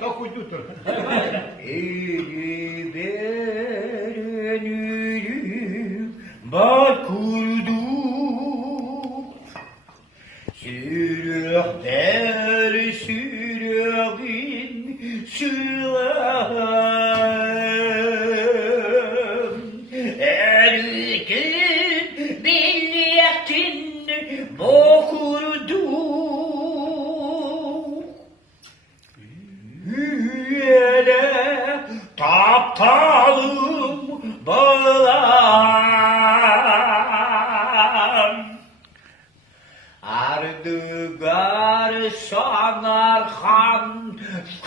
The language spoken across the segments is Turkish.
Dokuydu. Eli berenülüm bakurduk sürühler sürüğün sürüğüm erkin milletin bokurduk Yüyele taptalım bağlar Ardıgar sanar han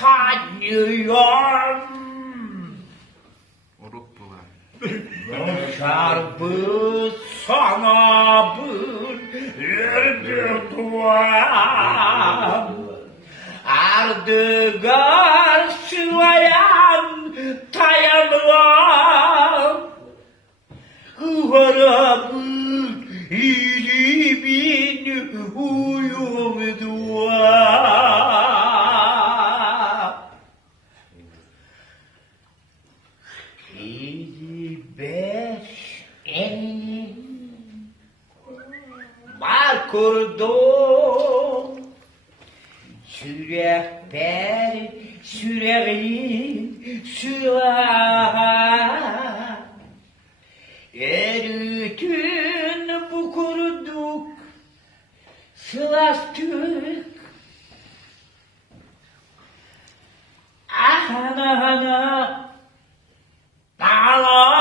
kanıyor Oruk bulan. Şarbı sana bürürdü duam Ardıgar sıvayan tayanlar Harabın ilimin uyum dua Kedi beş elin var kurdum Sürehber süreğin sülah Erütün bu kuruduk sılastık Ana ana dağlar